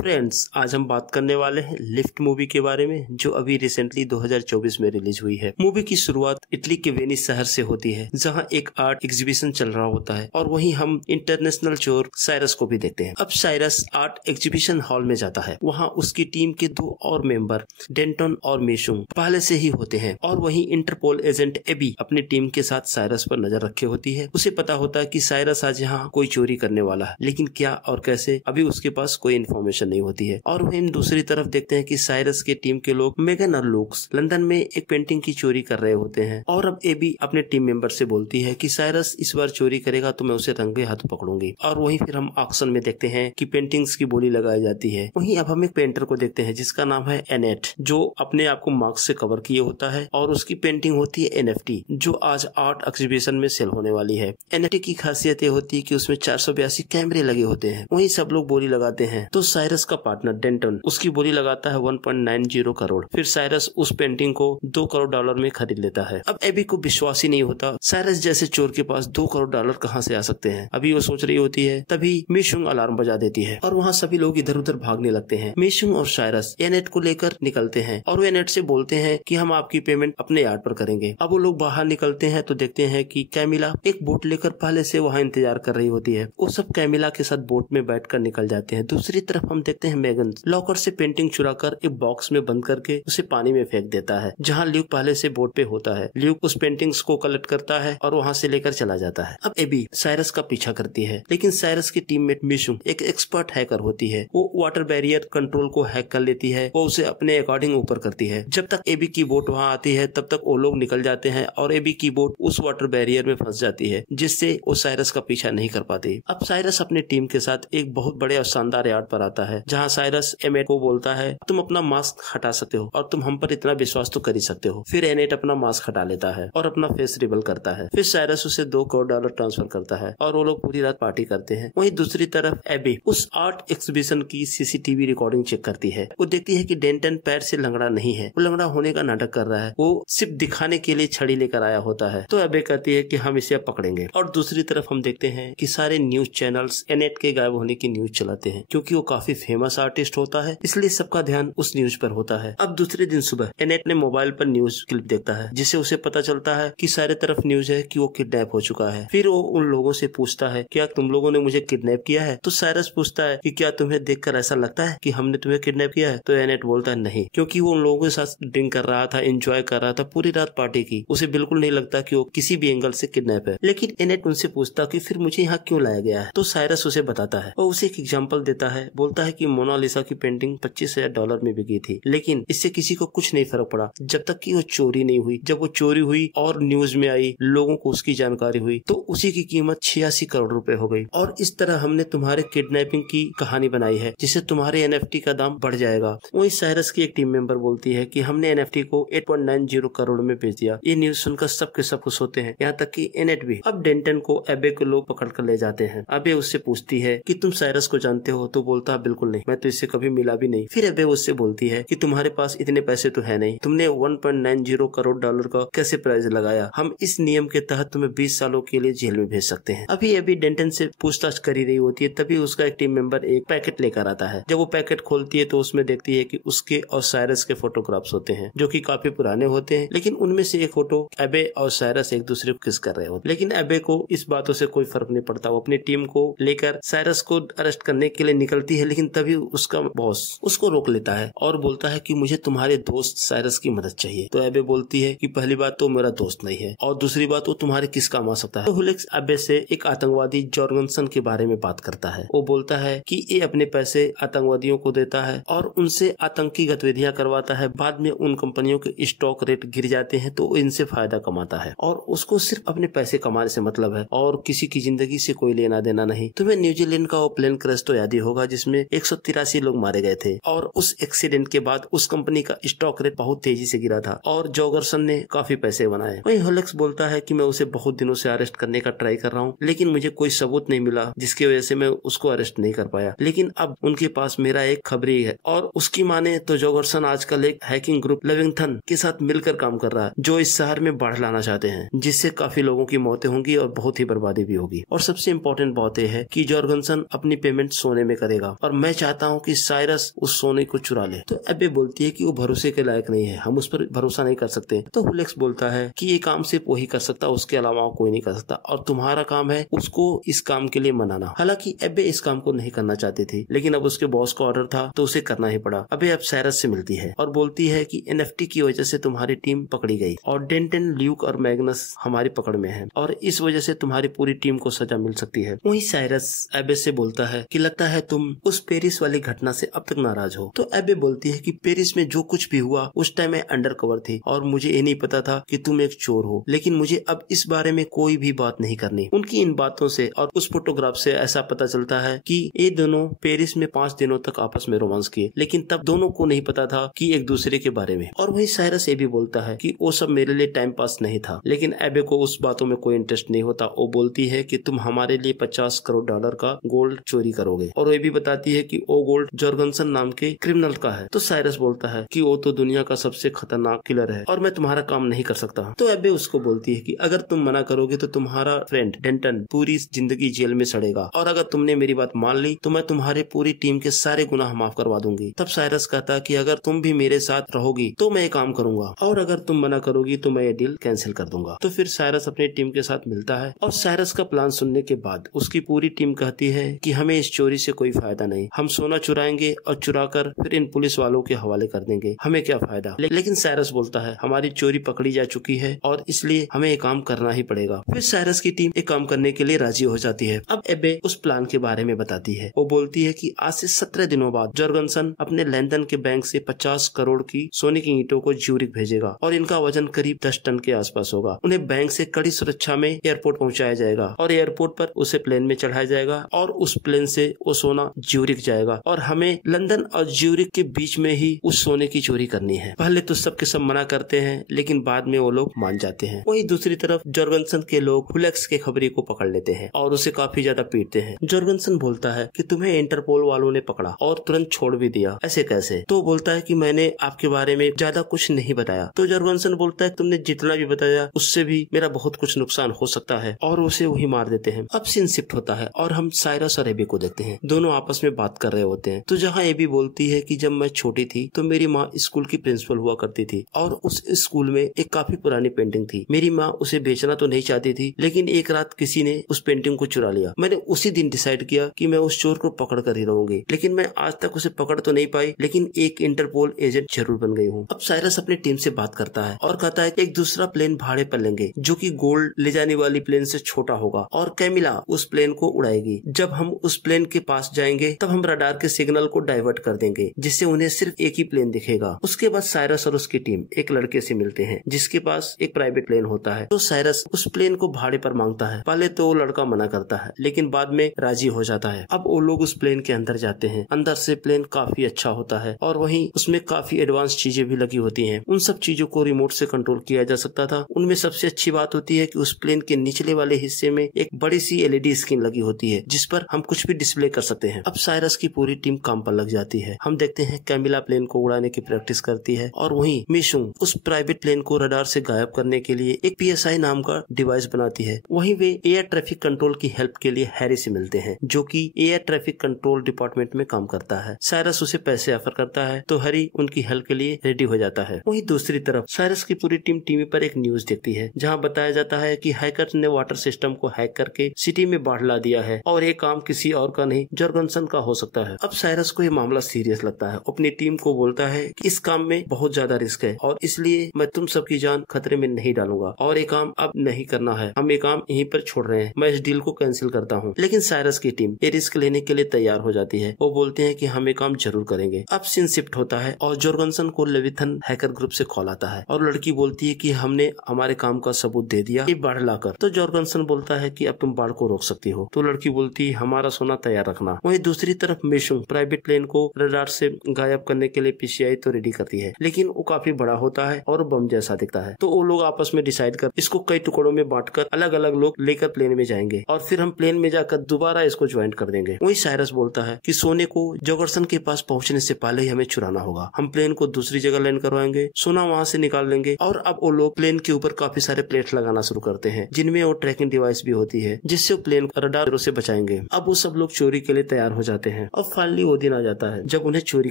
Friends, आज हम बात करने वाले हैं लिफ्ट मूवी के बारे में, जो अभी रिसेंटली 2024 में रिलीज हुई है। मूवी की शुरुआत इटली के वेनिस शहर से होती है, जहां एक आर्ट एग्जीबिशन चल रहा होता है और वहीं हम इंटरनेशनल चोर साइरस को भी देखते हैं। अब साइरस आर्ट एग्जीबिशन हॉल में जाता है। वहां उसकी टीम के दो और मेंबर डेंटन और मेशुंग पहले से ही होते हैं और वहीं इंटरपोल एजेंट एबी अपनी टीम के साथ साइरस पर नजर रखे होती है। उसे पता होता है कि साइरस आज यहाँ कोई चोरी करने वाला है, लेकिन क्या और कैसे अभी उसके पास कोई इन्फॉर्मेशन नहीं होती है। और वहीं दूसरी तरफ देखते हैं कि साइरस के टीम के लोग मेगन और लुक्स लंदन में एक पेंटिंग की चोरी कर रहे होते हैं। और अब एबी अपने टीम मेंबर से बोलती है कि साइरस इस बार चोरी करेगा तो मैं उसे रंगे हाथ पकड़ूंगी। और वहीं फिर हम ऑक्शन में देखते हैं कि पेंटिंग्स की बोली लगाई जाती है। वहीं अब हम एक पेंटर को देखते हैं जिसका नाम है एनेट, जो अपने आप को मार्क्स से कवर किए होता है और उसकी पेंटिंग होती है एनएफटी, जो आज आर्ट एग्जीबिशन में सेल होने वाली है। एनएफटी की खासियत ये होती है कि उसमें 482 कैमरे लगे होते हैं। वहीं सब लोग बोली लगाते हैं तो साइरस का पार्टनर डेंटन उसकी बोली लगाता है 1.90 करोड़। फिर साइरस उस पेंटिंग को $2 करोड़ में खरीद लेता है। अब एबी को विश्वास ही नहीं होता, साइरस जैसे चोर के पास $2 करोड़ कहाँ से आ सकते हैं। अभी वो सोच रही होती है, तभी मेशुंग अलार्म बजा देती है और वहाँ सभी लोग इधर उधर भागने लगते हैं। मेशुंग और साइरस एनेट को लेकर निकलते हैं और वो एनेट से बोलते हैं कि हम आपकी पेमेंट अपने यार्ड पर करेंगे। अब वो लोग बाहर निकलते हैं तो देखते हैं कि कैमिला एक बोट लेकर पहले से वहाँ इंतजार कर रही होती है। वो सब कैमिला के साथ बोट में बैठकर निकल जाते हैं। दूसरी तरफ हम देखते हैं मेगन लॉकर से पेंटिंग चुराकर एक बॉक्स में बंद करके उसे पानी में फेंक देता है, जहाँ ल्यूक पहले से बोट पे होता है। ल्यूक उस पेंटिंग्स को कलेक्ट करता है और वहाँ से लेकर चला जाता है। अब एबी साइरस का पीछा करती है, लेकिन साइरस की टीममेट मिशुंग एक एक्सपर्ट हैकर होती है। वो वाटर बैरियर कंट्रोल को हैक कर लेती है। वो उसे अपने अकॉर्डिंग ऊपर करती है। जब तक एबी की बोट वहाँ आती है तब तक वो लोग निकल जाते हैं और एबी की बोट उस वाटर बैरियर में फंस जाती है, जिससे वो साइरस का पीछा नहीं कर पाती। अब साइरस अपनी टीम के साथ एक बहुत बड़े और शानदार यार्ड पर आता है, जहाँ साइरस एनेट को बोलता है तुम अपना मास्क हटा सकते हो और तुम हम पर इतना विश्वास तो कर ही सकते हो। फिर एनेट अपना मास्क हटा लेता है और अपना फेस रिवील करता है। फिर साइरस उसे $2 करोड़ ट्रांसफर करता है और वो लोग पूरी रात पार्टी करते हैं। वहीं दूसरी तरफ एबी उस आर्ट एग्जीबिशन की सीसीटीवी रिकॉर्डिंग चेक करती है। वो देखती है कि डेंटन पैर से लंगड़ा नहीं है, वो लंगड़ा होने का नाटक कर रहा है। वो सिर्फ दिखाने के लिए छड़ी लेकर आया होता है। तो एबी कहती है कि हम इसे अब पकड़ेंगे। और दूसरी तरफ हम देखते हैं कि सारे न्यूज चैनल्स एनेट के गायब होने की न्यूज चलाते हैं, क्योंकि वो काफी फेमस आर्टिस्ट होता है, इसलिए सबका ध्यान उस न्यूज पर होता है। अब दूसरे दिन सुबह एनेट ने मोबाइल पर न्यूज क्लिप देखता है, जिससे उसे पता चलता है कि सारे तरफ न्यूज है कि वो किडनैप हो चुका है। फिर वो उन लोगों से पूछता है, क्या तुम लोगों ने मुझे किडनैप किया है? तो साइरस पूछता है कि क्या तुम्हें देखकर ऐसा लगता है कि हमने तुम्हें किडनैप किया है? तो एनेट बोलता है नहीं, क्योंकि वो उन लोगों के साथ ड्रिंक कर रहा था, एंजॉय कर रहा था, पूरी रात पार्टी की। उसे बिल्कुल नहीं लगता कि वो किसी भी एंगल से किडनैप है। लेकिन एनेट उनसे पूछता कि फिर मुझे यहाँ क्यों लाया गया है? तो साइरस उसे बताता है और उसे एक एग्जाम्पल देता है। बोलता है कि मोनालिसा की पेंटिंग $25,000 में बिकी थी, लेकिन इससे किसी को कुछ नहीं फर्क पड़ा जब तक कि वो चोरी नहीं हुई। जब वो चोरी हुई और न्यूज में आई, लोगों को उसकी जानकारी हुई, तो उसी की कीमत 86 करोड़ रुपए हो गई। और इस तरह हमने तुम्हारे किडनैपिंग की कहानी बनाई है, जिससे तुम्हारे एनएफटी का दाम बढ़ जाएगा। वहीं साइरस की एक टीम मेंबर बोलती है कि हमने एनएफटी को 8.90 करोड़ में बेच दिया। ये न्यूज सुनकर सबके सब खुश होते हैं, यहाँ तक कि एनेट भी। अब डेंटन को एबे को लोग पकड़ कर ले जाते हैं। एबे उससे पूछती है कि तुम साइरस को जानते हो? तो बोलता है बिल्कुल नहीं, मैं तो इससे कभी मिला भी नहीं। फिर एबे उससे बोलती है कि तुम्हारे पास इतने पैसे तो है नहीं, तुमने $1.90 करोड़ का कैसे प्राइस लगाया? हम इस नियम के तहत तुम्हें 20 सालों के लिए जेल में भेज सकते हैं। अभी डेंटन से पूछताछ कर ही रही होती है, तभी उसका एक टीम मेंबर एक पैकेट लेकर आता है। जब वो पैकेट खोलती है तो उसमें देखती है कि उसके और साइरस के फोटोग्राफ्स होते हैं, जो कि काफी पुराने होते हैं। लेकिन उनमें से एक फोटो एबे और साइरस एक दूसरे को किस कर रहे होते। लेकिन एबे को इस बातों से कोई फर्क नहीं पड़ता। वो अपनी टीम को लेकर साइरस को अरेस्ट करने के लिए निकलती है, लेकिन तभी उसका बॉस उसको रोक लेता है और बोलता है कि मुझे तुम्हारे दोस्त साइरस की मदद चाहिए। तो एबे बोलती है कि पहली बात तो मेरा दोस्त नहीं है और दूसरी बात वो तुम्हारे किस काम आ सकता है। तो हुलिक्स एबे से एक आतंकवादी जॉर्गनसन के बारे में बात करता है। वो बोलता है कि ये अपने पैसे आतंकवादियों को देता है और उनसे आतंकी गतिविधियां करवाता है। बाद में उन कंपनियों के स्टॉक रेट गिर जाते हैं तो इनसे फायदा कमाता है और उसको सिर्फ अपने पैसे कमाने से मतलब है और किसी की जिंदगी से कोई लेना देना नहीं। तुम्हें न्यूजीलैंड का वो प्लेन क्रैश तो याद ही होगा, जिसमें 183 लोग मारे गए थे और उस एक्सीडेंट के बाद उस कंपनी का स्टॉक रेट बहुत तेजी से गिरा था और जॉर्गनसन ने काफी पैसे बनाए। वहीं हुलिक्स बोलता है कि मैं उसे बहुत दिनों से अरेस्ट करने का ट्राई कर रहा हूँ, लेकिन मुझे कोई सबूत नहीं मिला, जिसकी वजह से मैं उसको अरेस्ट नहीं कर पाया। लेकिन अब उनके पास मेरा एक खबरी है और उसकी माने तो जॉर्गनसन आजकल एक हैकिंग ग्रुप लेविंगटन के साथ मिलकर काम कर रहा है, जो इस शहर में बाढ़ लाना चाहते हैं, जिससे काफी लोगों की मौतें होंगी और बहुत ही बर्बादी भी होगी। और सबसे इम्पोर्टेंट बात यह है कि जॉर्गनसन अपनी पेमेंट सोने में करेगा और मैं मैं चाहता हूँ कि साइरस उस सोने को चुरा ले। तो एबे बोलती है कि वो भरोसे के लायक नहीं है, हम उस पर भरोसा नहीं कर सकते। तो हुलेक्स बोलता है कि ये काम सिर्फ वही कर सकता, उसके अलावा कोई नहीं कर सकता, और तुम्हारा काम है उसको इस काम के लिए मनाना। हालांकि एबे इस काम को नहीं करना चाहती थी, लेकिन अब उसके बॉस का ऑर्डर था तो उसे करना ही पड़ा। अबे अब साइरस से मिलती है और बोलती है कि एनएफटी की वजह से तुम्हारी टीम पकड़ी गई और डेंटन, ल्यूक और मैग्नस हमारी पकड़ में है और इस वजह से तुम्हारी पूरी टीम को सजा मिल सकती है। वहीं साइरस एबे से बोलता है कि लगता है तुम उस पेरिस वाली घटना से अब तक नाराज हो। तो एबे बोलती है कि पेरिस में जो कुछ भी हुआ उस टाइम मैं अंडर कवर थी और मुझे ये नहीं पता था कि तुम एक चोर हो, लेकिन मुझे अब इस बारे में कोई भी बात नहीं करनी। उनकी इन बातों से और उस फोटोग्राफ से ऐसा पता चलता है कि ये दोनों पेरिस में 5 दिनों तक आपस में रोमांस किए, लेकिन तब दोनों को नहीं पता था कि एक दूसरे के बारे में। और वही साइरस ये भी बोलता है कि वो सब मेरे लिए टाइम पास नहीं था, लेकिन एबे को उस बातों में कोई इंटरेस्ट नहीं होता। वो बोलती है कि तुम हमारे लिए $50 करोड़ का गोल्ड चोरी करोगे, और वो भी बताती है कि वो गोल्ड जॉर्गनसन नाम के क्रिमिनल का है। तो साइरस बोलता है कि वो तो दुनिया का सबसे खतरनाक किलर है और मैं तुम्हारा काम नहीं कर सकता। तो एबे उसको बोलती है कि अगर तुम मना करोगे तो तुम्हारा फ्रेंड डेंटन पूरी जिंदगी जेल में सड़ेगा, और अगर तुमने मेरी बात मान ली तो मैं तुम्हारे पूरी टीम के सारे गुनाह माफ करवा दूंगी। तब साइरस कहता है कि अगर तुम भी मेरे साथ रहोगी तो मैं ये काम करूंगा, और अगर तुम मना करोगी तो मैं ये डील कैंसिल कर दूंगा। तो फिर साइरस अपनी टीम के साथ मिलता है और साइरस का प्लान सुनने के बाद उसकी पूरी टीम कहती है कि हमें इस चोरी से कोई फायदा नहीं, हम सोना चुराएंगे और चुराकर फिर इन पुलिस वालों के हवाले कर देंगे, हमें क्या फायदा। लेकिन साइरस बोलता है हमारी चोरी पकड़ी जा चुकी है और इसलिए हमें ये काम करना ही पड़ेगा। फिर साइरस की टीम एक काम करने के लिए राजी हो जाती है। अब एबे उस प्लान के बारे में बताती है। वो बोलती है कि आज से 17 दिनों बाद जॉर्गनसन अपने लंदन के बैंक से 50 करोड़ की सोने की ईंटों को ज्यूरिख भेजेगा और इनका वजन करीब 10 टन के आसपास होगा। उन्हें बैंक से कड़ी सुरक्षा में एयरपोर्ट पहुंचाया जाएगा और एयरपोर्ट पर उसे प्लेन में चढ़ाया जाएगा और उस प्लेन से वो सोना ज्यूरिख जाएगा और हमें लंदन और ज्यूरिख के बीच में ही उस सोने की चोरी करनी है। पहले तो सबके सब मना करते हैं, लेकिन बाद में वो लोग मान जाते हैं। वहीं दूसरी तरफ जॉर्गनसन के लोग हुलेक्स के खबरी को पकड़ लेते हैं और उसे काफी ज्यादा पीटते हैं। जॉर्गनसन बोलता है कि तुम्हें इंटरपोल वालों ने पकड़ा और तुरंत छोड़ भी दिया, ऐसे कैसे? तो बोलता है कि मैंने आपके बारे में ज्यादा कुछ नहीं बताया। तो जॉर्गनसन बोलता है तुमने जितना भी बताया उससे भी मेरा बहुत कुछ नुकसान हो सकता है, और उसे वही मार देते हैं। अब सीन शिफ्ट होता है और हम साइरस और एबी को देखते हैं। दोनों आपस में बात कर रहे होते हैं। तो जहाँ एबी बोलती है कि जब मैं छोटी थी तो मेरी माँ स्कूल की प्रिंसिपल हुआ करती थी और उस स्कूल में एक काफी पुरानी पेंटिंग थी। मेरी माँ उसे बेचना तो नहीं चाहती थी, लेकिन एक रात किसी ने उस पेंटिंग को चुरा लिया। मैंने उसी दिन डिसाइड किया कि मैं उस चोर को पकड़ कर ही रहूंगी, लेकिन मैं आज तक उसे पकड़ तो नहीं पाई, लेकिन एक इंटरपोल एजेंट जरूर बन गई हूँ। अब साइरस अपनी टीम से बात करता है और कहता है एक दूसरा प्लेन भाड़े पर लेंगे जो कि गोल्ड ले जाने वाली प्लेन से छोटा होगा और कैमिला उस प्लेन को उड़ाएगी। जब हम उस प्लेन के पास जाएंगे तब हम रडार के सिग्नल को डाइवर्ट कर देंगे, जिससे उन्हें सिर्फ एक ही प्लेन दिखेगा। उसके बाद साइरस और उसकी टीम एक लड़के से मिलते हैं जिसके पास एक प्राइवेट प्लेन होता है। तो साइरस उस प्लेन को भाड़े पर मांगता है। पहले तो वो लड़का मना करता है, लेकिन बाद में राजी हो जाता है। अब वो लोग उस प्लेन के अंदर जाते हैं। अंदर से प्लेन काफी अच्छा होता है और वहीं उसमें काफी एडवांस चीजें भी लगी होती हैं। उन सब चीजों को रिमोट से कंट्रोल किया जा सकता था। उनमें सबसे अच्छी बात होती है कि उस प्लेन के निचले वाले हिस्से में एक बड़ी सी एलईडी स्क्रीन लगी होती है जिस पर हम कुछ भी डिस्प्ले कर सकते हैं। अब साइरस की पूरी टीम काम पर लग जाती है। हम देखते हैं कैमिला प्लेन को उड़ाने की प्रैक्टिस करती है और वहीं मिशुंग उस प्राइवेट प्लेन को रडार से गायब करने के लिए एक PSI नाम का डिवाइस बनाती है। वहीं वे एयर ट्रैफिक कंट्रोल की हेल्प के लिए हैरी से मिलते हैं जो कि एयर ट्रैफिक कंट्रोल डिपार्टमेंट में काम करता है। साइरस उसे पैसे ऑफर करता है तो हैरी उनकी हेल्प के लिए रेडी हो जाता है। वहीं दूसरी तरफ साइरस की पूरी टीम टीवी पर एक न्यूज देखती है जहाँ बताया जाता है कि हैकर्स ने वाटर सिस्टम को हैक करके सिटी में बाढ़ ला दिया है और ये काम किसी और का नहीं जॉर्गनसन का हो सकता है। अब साइरस को ये मामला सीरियस लगता है। अपनी टीम को बोलता है कि इस काम में बहुत ज्यादा रिस्क है और इसलिए मैं तुम सबकी जान खतरे में नहीं डालूंगा और ये काम अब नहीं करना है। हम ये काम यहीं पर छोड़ रहे हैं। मैं इस डील को कैंसिल करता हूँ। लेकिन साइरस की टीम ये रिस्क लेने के लिए तैयार हो जाती है। वो बोलते हैं कि हम ये काम जरूर करेंगे। अब सीन शिफ्ट होता है और जॉर्गनसन को लेविथन हैकर ग्रुप से कॉल आता है और लड़की बोलती है कि हमने हमारे काम का सबूत दे दिया ये बाढ़ लाकर। तो जॉर्गनसन बोलता है कि अब तुम बाढ़ को रोक सकती हो। तो लड़की बोलती है हमारा सोना तैयार रखना। वहीं दूसरी तरफ मिशुंग प्राइवेट प्लेन को रडार से गायब करने के लिए PCI तो रेडी करती है, लेकिन वो काफी बड़ा होता है और बम जैसा दिखता है। तो वो लोग आपस में डिसाइड कर इसको कई टुकड़ों में बांटकर अलग अलग लोग लेकर प्लेन में जाएंगे और फिर हम प्लेन में जाकर दोबारा इसको ज्वाइन कर देंगे। वहीं साइरस बोलता है कि सोने को जॉर्गनसन के पास पहुंचने से पहले ही हमें चुराना होगा। हम प्लेन को दूसरी जगह लैंड करवाएंगे, सोना वहाँ से निकाल लेंगे और अब वो लोग प्लेन के ऊपर काफी सारे प्लेट लगाना शुरू करते हैं जिनमें वो ट्रैकिंग डिवाइस भी होती है जिससे वो प्लेन रडार से बचाएंगे। अब वो सब लोग चोरी के लिए तैयार हो जाते हैं। हैं और फाइनली वो दिन आ जाता है जब उन्हें चोरी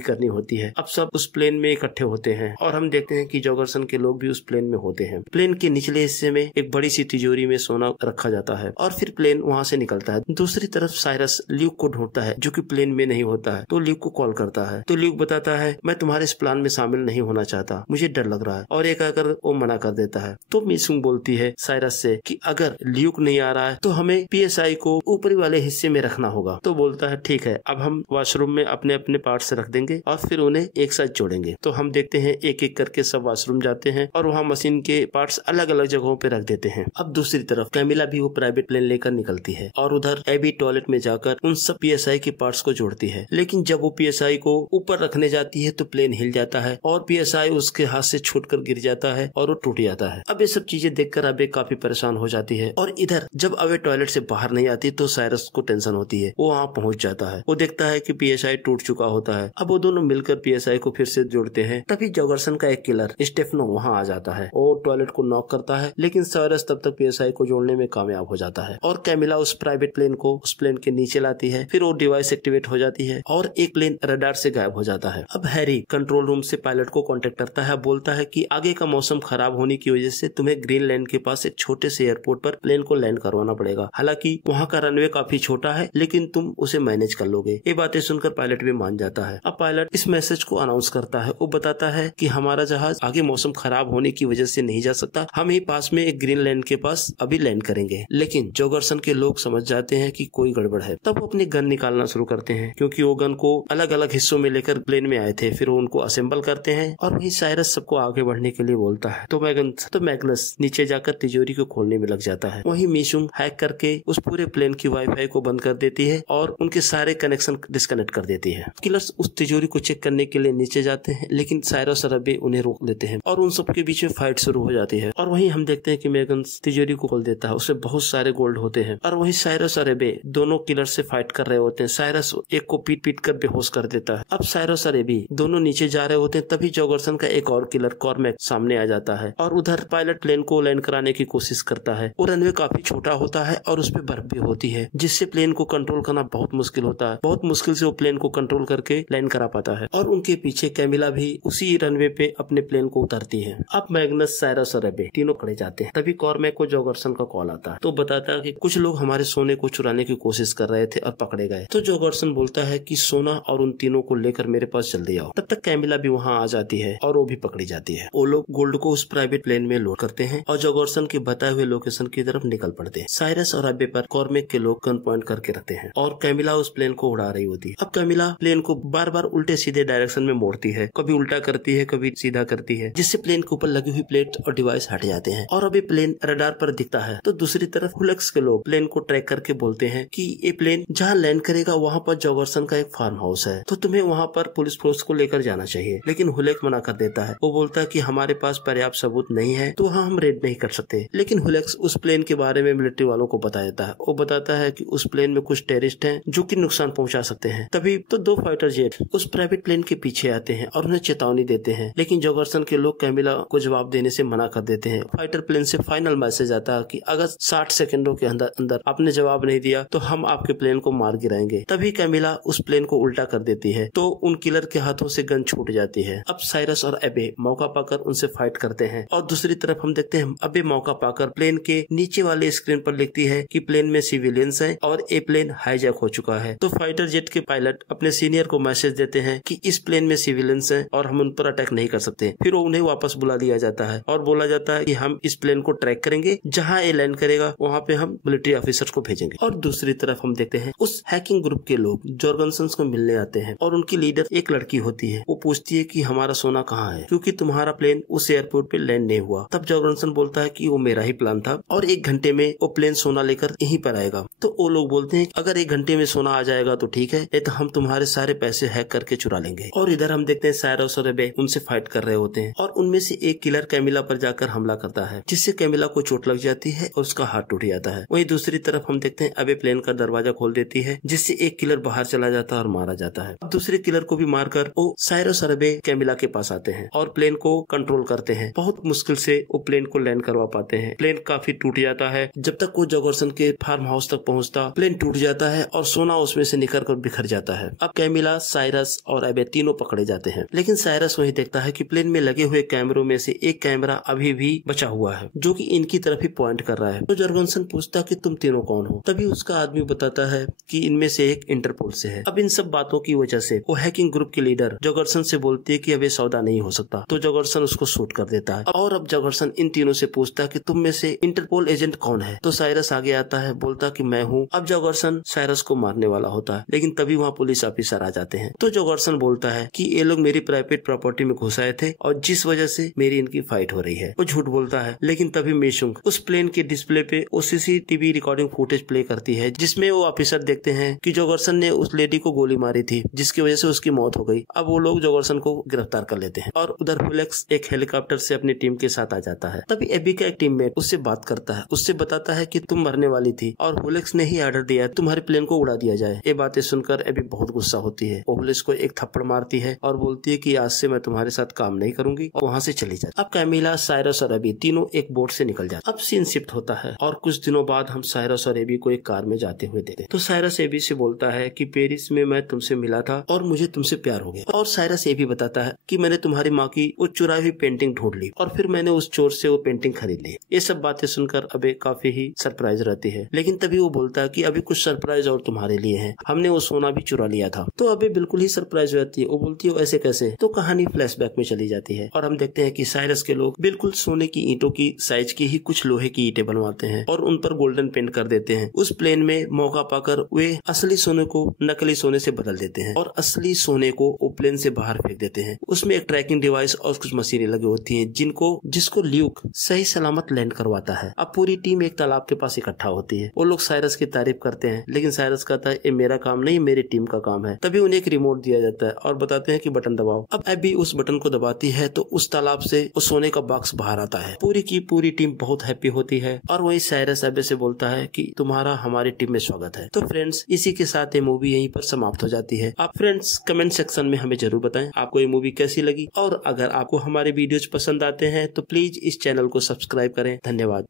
करनी होती है। अब सब उस प्लेन में इकट्ठे होते हैं और हम देखते हैं कि जॉगरसन के लोग भी उस प्लेन में होते हैं। प्लेन के निचले हिस्से में एक बड़ी सी तिजोरी में सोना रखा जाता है और फिर प्लेन वहाँ से निकलता है। दूसरी तरफ साइरस ल्यूक को ढूंढता है जो कि प्लेन में नहीं होता है, तो ल्यूक को कॉल करता है। तो ल्यूक बताता है मैं तुम्हारे इस प्लान में शामिल नहीं होना चाहता, मुझे डर लग रहा है, और एक आकर वो मना कर देता है। तो मीसुंग बोलती है साइरस से कि अगर ल्यूक नहीं आ रहा है तो हमें पीएसआई को ऊपरी वाले हिस्से में रखना होगा। तो बोलता है ठीक है, अब हम वॉशरूम में अपने अपने पार्ट्स रख देंगे और फिर उन्हें एक साथ जोड़ेंगे। तो हम देखते हैं एक एक करके सब वॉशरूम जाते हैं और वहाँ मशीन के पार्ट्स अलग अलग जगहों पे रख देते हैं। अब दूसरी तरफ कैमिला भी वो प्राइवेट प्लेन लेकर निकलती है और उधर एबी टॉयलेट में जाकर उन सब पीएसआई के पार्ट्स को जोड़ती है। लेकिन जब वो पीएसआई को ऊपर रखने जाती है तो प्लेन हिल जाता है और पीएसआई उसके हाथ से छूटकर गिर जाता है और वो टूट जाता है। अब ये सब चीजें देखकर अबे काफी परेशान हो जाती है और इधर जब अबे टॉयलेट से बाहर नहीं आती तो साइरस को टेंशन होती है। वो वहाँ पहुंच जाता है, वो देखता है कि पीएसआई टूट चुका होता है। अब वो दोनों मिलकर पीएसआई को फिर से जोड़ते हैं। तभी जॉगरसन का एक किलर स्टेफनो वहाँ आ जाता है और टॉयलेट को नॉक करता है, लेकिन साइरस तब तक पीएसआई को जोड़ने में कामयाब हो जाता है और कैमिला उस प्राइवेट प्लेन को उस प्लेन के नीचे लाती है। फिर वो डिवाइस एक्टिवेट हो जाती है और एक प्लेन रडार से गायब हो जाता है। अब हैरी कंट्रोल रूम से पायलट को कांटेक्ट करता है, बोलता है कि आगे का मौसम खराब होने की वजह से तुम्हें ग्रीनलैंड के पास एक छोटे से एयरपोर्ट पर प्लेन को लैंड करवाना पड़ेगा। हालांकि वहाँ का रनवे काफी छोटा है, लेकिन तुम उसे मैनेज कर लोगे। ये बातें सुनकर पायलट भी मान जाता है। अब पायलट इस मैसेज को अनाउंस करता है। वो बताता है कि हमारा जहाज आगे मौसम खराब होने की वजह से नहीं जा सकता, हम ही पास में एक ग्रीनलैंड के पास अभी लैंड करेंगे। लेकिन जॉगरसन के लोग समझ जाते हैं कि कोई गड़बड़ है। तब वो अपनी गन निकालना शुरू करते हैं, क्योंकि वो गन को अलग अलग हिस्सों में लेकर प्लेन में आए थे। फिर वो उनको असेंबल करते हैं और वही साइरस सबको आगे बढ़ने के लिए बोलता है। तो मैग्नस नीचे जाकर तिजोरी को खोलने में लग जाता है। वही मीशुंग हैक करके उस पूरे प्लेन की वाईफाई को बंद कर देती है और उनके सारे कनेक्शन डिस्कनेक्ट कर देती है। किलर्स उस तिजोरी को चेक करने के लिए नीचे जाते हैं, लेकिन साइरस और अबे उन्हें रोक लेते हैं और उन सबके बीच में फाइट शुरू हो जाती है। और वहीं हम देखते हैं कि मैग्नस तिजोरी को खोल देता है, उससे बहुत सारे गोल्ड होते हैं। और वहीं साइरस और अबे दोनों किलर से फाइट कर रहे होते हैं। साइरस एक को पीट पीट कर बेहोश कर देता है। अब साइरस और अबे दोनों नीचे जा रहे होते हैं, तभी जॉगरसन का एक और किलर कॉर्मैक सामने आ जाता है और उधर पायलट प्लेन को लैंड कराने की कोशिश करता है। वो रनवे काफी छोटा होता है और उस पर बर्फ भी होती है, जिससे प्लेन को कंट्रोल करना बहुत मुश्किल होता है। बहुत मुश्किल से वो प्लेन को कंट्रोल करके लैंड करा पाता है और उनके पीछे कैमिला भी उसी रनवे पे अपने प्लेन को उतारती है। अब मैग्नस, साइरस और अबे तीनों खड़े जाते हैं। तभी कॉर्मैक को जॉगरसन का कॉल आता है, तो बताता है कि कुछ लोग हमारे सोने को चुराने की कोशिश कर रहे थे और पकड़े गए। तो जॉगरसन बोलता है कि सोना और उन तीनों को लेकर मेरे पास जल्दी आओ। तब तक कैमिला भी वहाँ आ जाती है और वो भी पकड़ी जाती है। वो लोग गोल्ड को उस प्राइवेट प्लेन में लोड करते हैं और जॉगरसन के बताए हुए लोकेशन की तरफ निकल पड़ते हैं। साइरस और अबे पर कॉर्मैक के लोग गन पॉइंट करके रखते हैं और कैमिला उस प्लेन को उड़ा रही होती है। अब कैमिला प्लेन को बार बार उल्टे सीधे डायरेक्शन में मोड़ती है, कभी उल्टा करती है, कभी सीधा करती है, जिससे प्लेन के ऊपर लगी हुई प्लेट और डिवाइस हट जाते हैं और अभी प्लेन रडार पर दिखता है। तो दूसरी तरफ हुलेक्स के लोग प्लेन को ट्रैक करके बोलते हैं कि ये प्लेन जहाँ लैंड करेगा वहाँ पर जॉगरसन का एक फार्म हाउस है, तो तुम्हें वहाँ पर पुलिस फोर्स को लेकर जाना चाहिए। लेकिन हुलेक्स मना कर देता है। वो बोलता है कि हमारे पास पर्याप्त सबूत नहीं है, तो वहाँ हम रेड नहीं कर सकते। लेकिन हुलेक्स उस प्लेन के बारे में मिलिट्री वालों को बता देता है। वो बताता है कि उस प्लेन में कुछ टेररिस्ट हैं जो कि नुकसान पहुंचा सकते हैं। तभी तो 2 फाइटर जेट उस प्राइवेट प्लेन के पीछे आते हैं और उन्हें चेतावनी देते हैं, लेकिन जॉगरसन के लोग कैमिला को जवाब देने से मना कर देते हैं। फाइटर प्लेन से फाइनल मैसेज आता है कि अगर 60 सेकंडों के अंदर आपने जवाब नहीं दिया तो हम आपके प्लेन को मार गिराएंगे। तभी कैमिला उस प्लेन को उल्टा कर देती है, तो उन किलर के हाथों से गन छूट जाती है। अब साइरस और अबे मौका पाकर उनसे फाइट करते हैं और दूसरी तरफ हम देखते हैं अबे मौका पाकर प्लेन के नीचे वाले स्क्रीन पर लिखती है कि प्लेन में सिविलियंस है और ये प्लेन हाईजैक हो चुका है। तो फाइटर जेट के पायलट अपने सीनियर को मैसेज देते हैं कि इस प्लेन में सिविलियंस हैं और हम उन पर अटैक नहीं कर सकते। फिर उन्हें वापस बुला दिया जाता है और बोला जाता है कि हम इस प्लेन को ट्रैक करेंगे, जहां ये लैंड करेगा वहां पे हम मिलिट्री ऑफिसर्स को भेजेंगे। और दूसरी तरफ हम देखते हैं उस हैकिंग ग्रुप के लोग जॉगरसन को मिलने आते हैं और उनकी लीडर एक लड़की होती है। वो पूछती है कि हमारा सोना कहाँ है, क्योंकि तुम्हारा प्लेन उस एयरपोर्ट पे लैंड नहीं हुआ। तब जॉगरसन बोलता है कि वो मेरा ही प्लान था और 1 घंटे में वो प्लेन सोना लेकर यहीं पर आएगा। तो वो लोग बोलते हैं अगर 1 घंटे में सोना आ जाएगा तो ठीक है, नहीं तो हम तुम्हारे सारे पैसे हैक करके चुरा लेंगे। और इधर हम देखते हैं साइरस और अबे उनसे फाइट कर रहे होते हैं और उनमें से एक किलर कैमिला पर जाकर हमला करता है, जिससे कैमिला को चोट लग जाती है और उसका हाथ टूट जाता है। वहीं दूसरी तरफ हम देखते हैं अबे प्लेन का दरवाजा खोल देती है, जिससे एक किलर बाहर चला जाता है और मारा जाता है। दूसरे किलर को भी मारकर वो साइरस और अबे कैमिला के पास आते हैं और प्लेन को कंट्रोल करते हैं। बहुत मुश्किल से वो प्लेन को लैंड करवा पाते हैं। प्लेन काफी टूट जाता है। जब तक वो जॉगरसन के फार्म हाउस तक पहुंचता, प्लेन टूट जाता है और सोना उसमें से निकल कर बिखर जाता है। अब कैमिला, साइरस और एबे तीनों पकड़े जाते हैं, लेकिन साइरस वही देखता है कि प्लेन में लगे हुए कैमरों में से एक कैमरा अभी भी बचा हुआ है जो कि इनकी तरफ ही पॉइंट कर रहा है। तो जॉर्गनसन पूछता है कि तुम तीनों कौन हो? तभी उसका आदमी बताता है कि इनमें से एक इंटरपोल से है। अब इन सब बातों की वजह से वो हैकिंग ग्रुप की लीडर जॉर्गनसन से बोलती है कि अब ये सौदा नहीं हो सकता, तो जॉर्गनसन उसको शूट कर देता है। और अब जॉर्गनसन इन तीनों से पूछता है कि तुम में से इंटरपोल एजेंट कौन है? तो साइरस आगे आता है, बोलता कि मैं हूँ। अब जॉर्गनसन साइरस को मारने वाला होता है, लेकिन तभी वहाँ पुलिस ऑफिसर आ जाते हैं। तो जॉर्गनसन बोलता है कि ये लोग मेरी प्राइवेट प्रॉपर्टी में घुस आए थे और जिस वजह से मेरी इनकी फाइट हो रही है। वो झूठ बोलता है, लेकिन तभी मेशुंग उस प्लेन के डिस्प्ले पे वो सीसीटीवी रिकॉर्डिंग फुटेज प्ले करती है जिसमें वो ऑफिसर देखते हैं कि जॉर्गनसन ने उस लेडी को गोली मारी थी जिसकी वजह से उसकी मौत हो गई। अब वो लोग जॉर्गनसन को गिरफ्तार कर लेते हैं और उधर हुलेक्स एक हेलीकॉप्टर से अपनी टीम के साथ आ जाता है। तभी एबी का एक टीममेट उससे बात करता है, उससे बताता है कि तुम मरने वाली थी और हुलेक्स ने ही ऑर्डर दिया तुम्हारे प्लेन को उड़ा दिया जाए। ये बातें सुनकर एबी बहुत गुस्सा होती है। वो हुलेक्स को एक थप्पड़ मारती है और बोलती है कि आज से मैं तुम्हारे साथ काम नहीं करूंगी और वहाँ से चली जाती। अब कैमिला, साइरस और एबी तीनों एक बोट से निकल जाते। अब सीन शिफ्ट होता है और कुछ दिनों बाद हम साइरस और एबी को एक कार में जाते हुए देखते हैं। तो साइरस एबी से बोलता है कि पेरिस में मैं तुमसे मिला था और मुझे तुमसे प्यार हो गया। और साइरस ये भी बताता है कि मैंने तुम्हारी माँ की वो चुराई हुई पेंटिंग ढूंढ ली और फिर मैंने उस चोर से वो पेंटिंग खरीद ली। ये सब बातें सुनकर अबे काफी ही सरप्राइज रहती है, लेकिन तभी वो बोलता है कि अभी कुछ सरप्राइज और तुम्हारे लिए है, हमने वो सोना भी चुरा लिया था। तो अबे बिल्कुल ही सरप्राइज रहती है। वो बोलती है ऐसे कैसे? तो कहानी फ्लैशबैक में चली जाती है और हम देखते हैं कि साइरस के लोग बिल्कुल सोने की ईंटों की साइज की ही कुछ लोहे की ईंटें बनवाते हैं और उन पर गोल्डन पेंट कर देते हैं। उस प्लेन में मौका पाकर वे असली सोने को नकली सोने से बदल देते हैं और असली सोने को वो प्लेन से बाहर फेंक देते हैं। उसमें एक ट्रैकिंग डिवाइस और कुछ मशीनें लगी होती हैं जिसको ल्यूक सही सलामत लैंड करवाता है। अब पूरी टीम एक तालाब के पास इकट्ठा होती है। वो लोग साइरस की तारीफ करते हैं, लेकिन साइरस कहता है ये मेरा काम नहीं, मेरी टीम का काम है। तभी उन्हें एक रिमोट दिया जाता है और बताते हैं कि बटन दबाओ। अब एबी उस बटन को दबाती है तो उस तालाब से उस सोने का बॉक्स बाहर आता है। पूरी की पूरी टीम बहुत हैप्पी होती है और वही साइरस एबी से बोलता है कि तुम्हारा हमारी टीम में स्वागत है। तो फ्रेंड्स, इसी के साथ ये मूवी यहीं पर समाप्त हो जाती है। आप फ्रेंड्स कमेंट सेक्शन में हमें जरूर बताएं आपको ये मूवी कैसी लगी और अगर आपको हमारे वीडियोज पसंद आते हैं तो प्लीज इस चैनल को सब्सक्राइब करें। धन्यवाद।